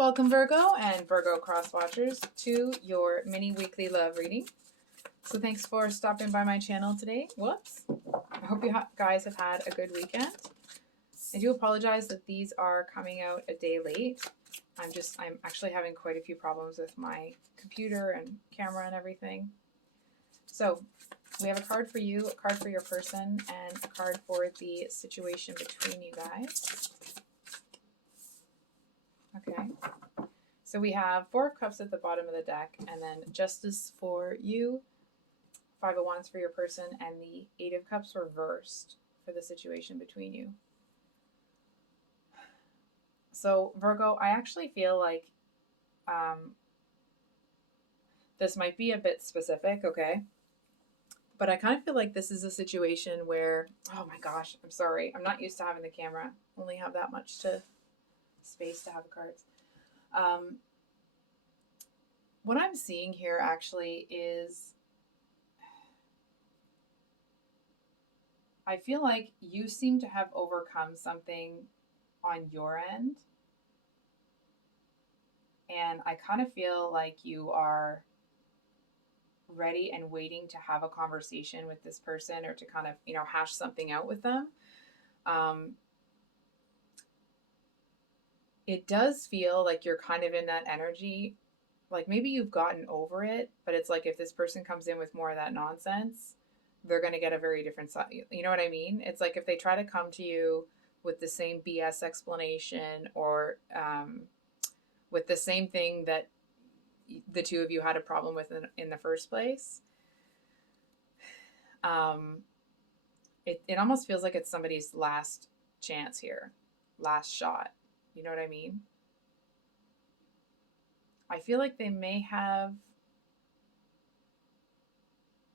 Welcome Virgo and Virgo cross watchers to your mini weekly love reading. So thanks for stopping by my channel today. Whoops. I hope you guys have had a good weekend. I do apologize that these are coming out a day late. I'm actually having quite a few problems with my computer and camera and everything. So we have a card for you, a card for your person, and a card for the situation between you guys. Okay. So we have Four of Cups at the bottom of the deck, and then Justice for you, Five of Wands for your person, and the Eight of Cups reversed for the situation between you. So Virgo, I actually feel like this might be a bit specific, okay? But I kind of feel like this is a situation where, oh my gosh, I'm sorry. I'm not used to having the camera. Only have that much space to have the cards. What I'm seeing here actually is I feel like you seem to have overcome something on your end. And I kind of feel like you are ready and waiting to have a conversation with this person or to kind of, hash something out with them. It does feel like you're kind of in that energy. Like maybe you've gotten over it, but it's like if this person comes in with more of that nonsense, they're going to get a very different side. You know what I mean? It's like if they try to come to you with the same BS explanation or with the same thing that the two of you had a problem with in the first place, it almost feels like it's somebody's last chance here, last shot. You know what I mean? I feel like they may have,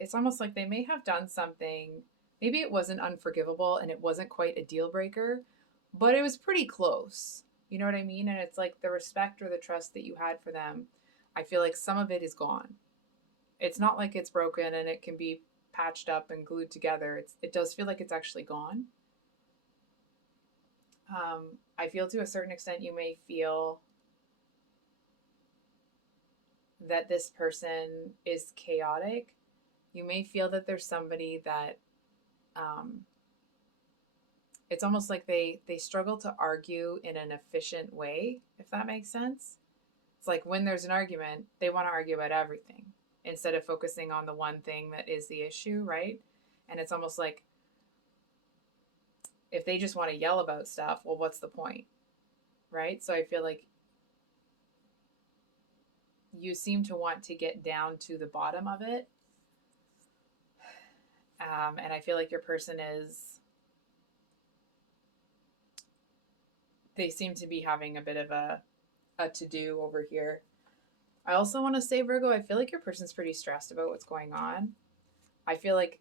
it's almost like they may have done something. Maybe it wasn't unforgivable and it wasn't quite a deal breaker, but it was pretty close. You know what I mean? And it's like the respect or the trust that you had for them, I feel like some of it is gone. It's not like it's broken and it can be patched up and glued together. It does feel like it's actually gone. I feel to a certain extent you may feel that this person is chaotic. You may feel that there's somebody that it's almost like they struggle to argue in an efficient way, if that makes sense. It's like when there's an argument, they want to argue about everything instead of focusing on the one thing that is the issue, right? And it's almost like if they just want to yell about stuff, well, what's the point, right? So I feel like you seem to want to get down to the bottom of it. And I feel like your person they seem to be having a bit of a to-do over here. I also want to say, Virgo, I feel like your person's pretty stressed about what's going on. I feel like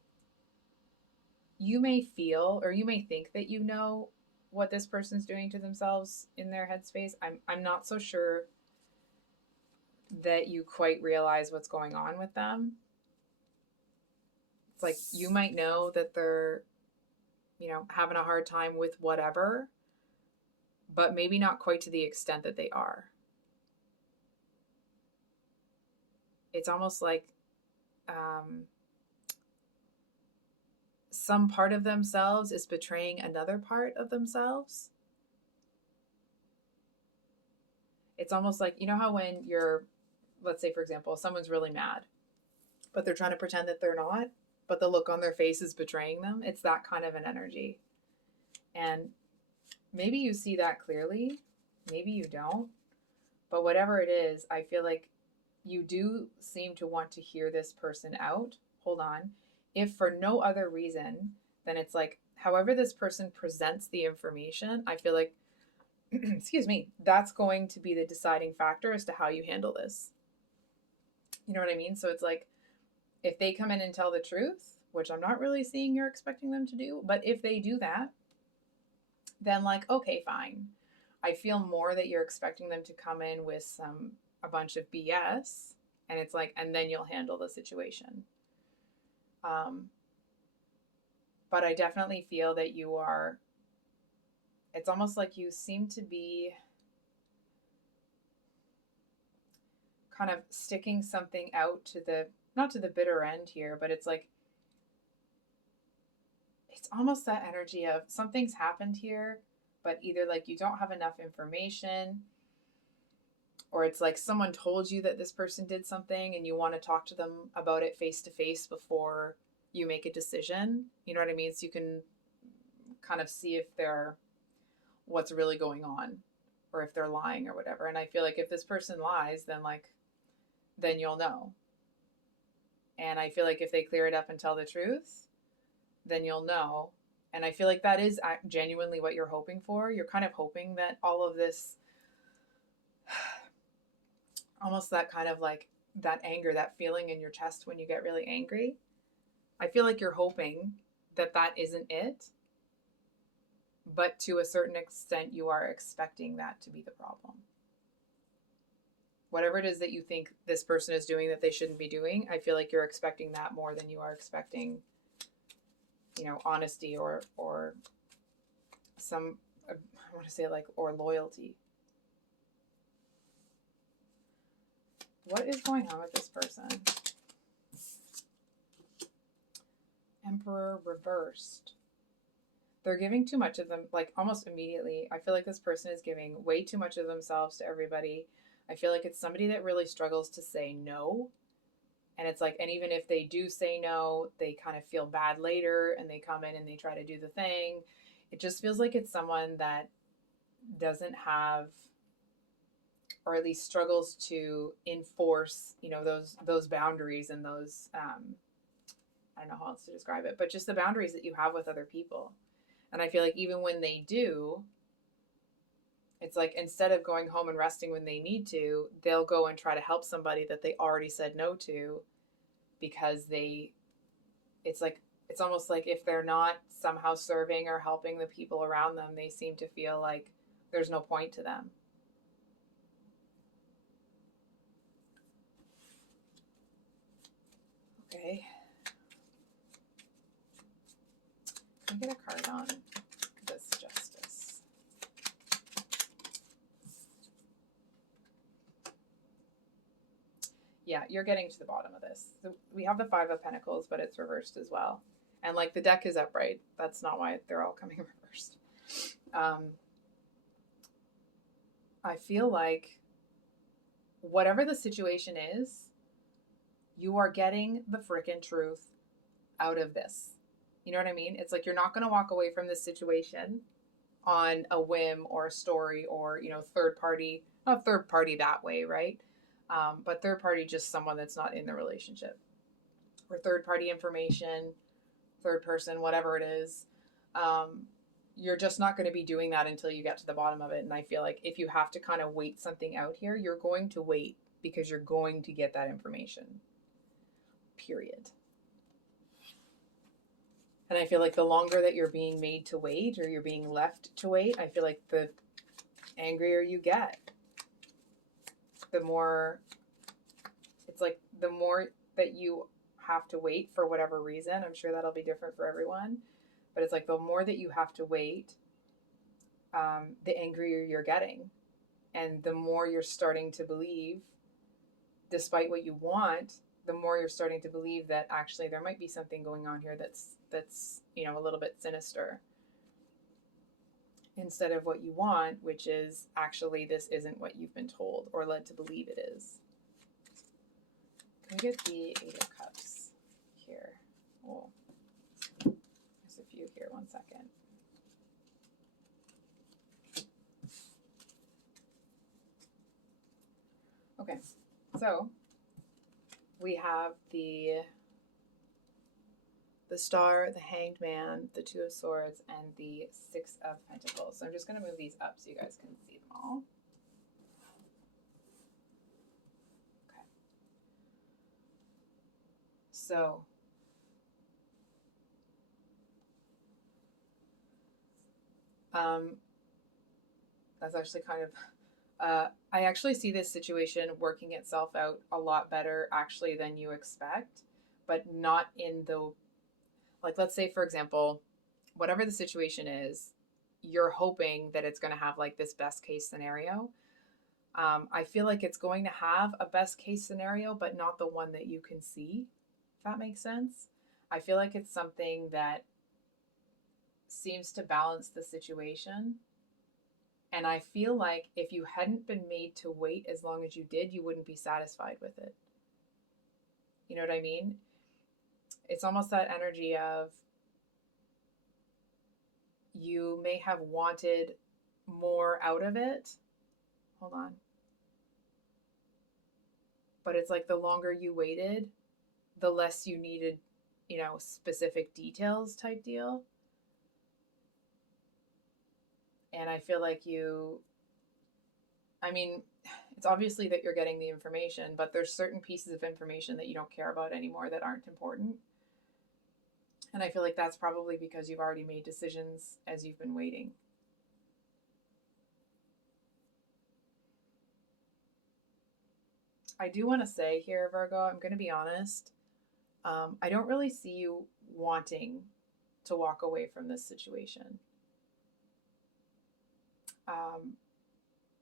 you may feel or you may think that you know what this person's doing to themselves in their headspace. I'm not so sure that you quite realize what's going on with them. It's like you might know that they're, having a hard time with whatever, but maybe not quite to the extent that they are. It's almost like some part of themselves is betraying another part of themselves. It's almost like, how when you're, let's say, for example, someone's really mad, but they're trying to pretend that they're not, but the look on their face is betraying them. It's that kind of an energy. And maybe you see that clearly, maybe you don't, but whatever it is, I feel like you do seem to want to hear this person out. Hold on. If for no other reason, then it's like, however this person presents the information, I feel like, excuse me, that's going to be the deciding factor as to how you handle this. You know what I mean? So it's like, if they come in and tell the truth, which I'm not really seeing you're expecting them to do, but if they do that, then like, okay, fine. I feel more that you're expecting them to come in with a bunch of BS, and it's like, and then you'll handle the situation. But I definitely feel that you are, it's almost like you seem to be kind of sticking something out to the, not to the bitter end here, but it's like, it's almost that energy of something's happened here, but either like you don't have enough information, or it's like someone told you that this person did something and you want to talk to them about it face to face before you make a decision. You know what I mean? So you can kind of see if they're, what's really going on, or if they're lying or whatever. And I feel like if this person lies, then like, then you'll know. And I feel like if they clear it up and tell the truth, then you'll know. And I feel like that is genuinely what you're hoping for. You're kind of hoping that all of this, almost that kind of like that anger, that feeling in your chest when you get really angry. I feel like you're hoping that that isn't it. But to a certain extent, you are expecting that to be the problem. Whatever it is that you think this person is doing that they shouldn't be doing, I feel like you're expecting that more than you are expecting, you know, honesty or some, I want to say like, or loyalty. What is going on with this person? Emperor reversed. They're giving too much of them, like almost immediately. I feel like this person is giving way too much of themselves to everybody. I feel like it's somebody that really struggles to say no. And it's like, and even if they do say no, they kind of feel bad later and they come in and they try to do the thing. It just feels like it's someone that doesn't have, or at least struggles to enforce, you know, those boundaries and those, I don't know how else to describe it, but just the boundaries that you have with other people. And I feel like even when they do, it's like instead of going home and resting when they need to, they'll go and try to help somebody that they already said no to, because it's like, it's almost like if they're not somehow serving or helping the people around them, they seem to feel like there's no point to them. Okay. Can I get a card on this justice? Yeah, you're getting to the bottom of this. So we have the Five of Pentacles, but it's reversed as well. And like the deck is upright. That's not why they're all coming reversed. I feel like whatever the situation is, you are getting the frickin' truth out of this. You know what I mean? It's like you're not going to walk away from this situation on a whim or a story or, you know, third party, not third party that way, right? But third party, just someone that's not in the relationship, or third party information, third person, whatever it is. You're just not going to be doing that until you get to the bottom of it. And I feel like if you have to kind of wait something out here, you're going to wait because you're going to get that information. Period. And I feel like the longer that you're being made to wait, or you're being left to wait, I feel like the angrier you get. The more, it's like the more that you have to wait for whatever reason, I'm sure that'll be different for everyone, but it's like the more that you have to wait, the angrier you're getting. And the more you're starting to believe, despite what you want, the more you're starting to believe that actually there might be something going on here that's, you know, a little bit sinister, instead of what you want, which is actually this isn't what you've been told or led to believe it is. Can we get the Eight of Cups here? Oh, there's a few here. 1 second. Okay, so we have the Star, the Hanged Man, the Two of Swords, and the Six of Pentacles. So I'm just going to move these up so you guys can see them all. Okay. So that's actually kind of, I actually see this situation working itself out a lot better actually than you expect, but not in the, like, let's say, for example, whatever the situation is, you're hoping that it's going to have like this best case scenario. I feel like it's going to have a best case scenario, but not the one that you can see, if that makes sense. I feel like it's something that seems to balance the situation. And I feel like if you hadn't been made to wait as long as you did, you wouldn't be satisfied with it. You know what I mean? It's almost that energy of you may have wanted more out of it. Hold on. But it's like the longer you waited, the less you needed, specific details type deal. And I feel like it's obviously that you're getting the information, but there's certain pieces of information that you don't care about anymore that aren't important. And I feel like that's probably because you've already made decisions as you've been waiting. I do want to say here, Virgo, I'm going to be honest. I don't really see you wanting to walk away from this situation.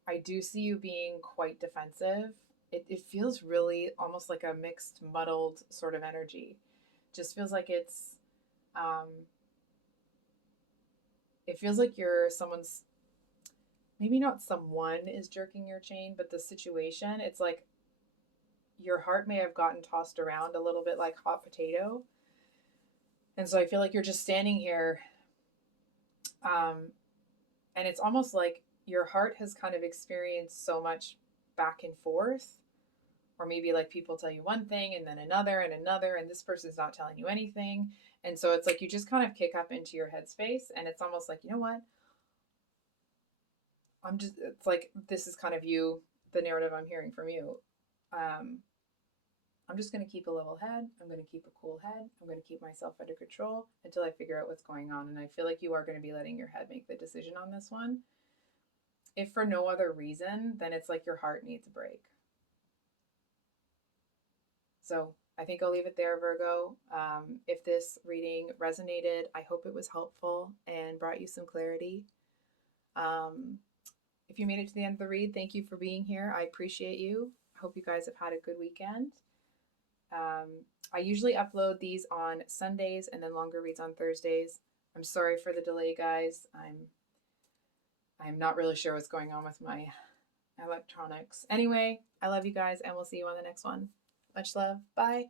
I do see you being quite defensive. It feels really almost like a mixed, muddled sort of energy. Just feels like it feels like someone's, maybe not someone is jerking your chain, but the situation, it's like your heart may have gotten tossed around a little bit like hot potato. And so I feel like you're just standing here. And it's almost like your heart has kind of experienced so much back and forth, or maybe like people tell you one thing and then another, and this person's not telling you anything. And so it's like you just kind of kick up into your headspace, and it's almost like, you know what? It's like, this is kind of you, the narrative I'm hearing from you. I'm just going to keep a level head. I'm going to keep a cool head. I'm going to keep myself under control until I figure out what's going on. And I feel like you are going to be letting your head make the decision on this one. If for no other reason, then it's like your heart needs a break. So I think I'll leave it there, Virgo. If this reading resonated, I hope it was helpful and brought you some clarity. If you made it to the end of the read, thank you for being here. I appreciate you. I hope you guys have had a good weekend. I usually upload these on Sundays and then longer reads on Thursdays. I'm sorry for the delay, guys. I'm not really sure what's going on with my electronics. Anyway, I love you guys, and we'll see you on the next one. Much love. Bye.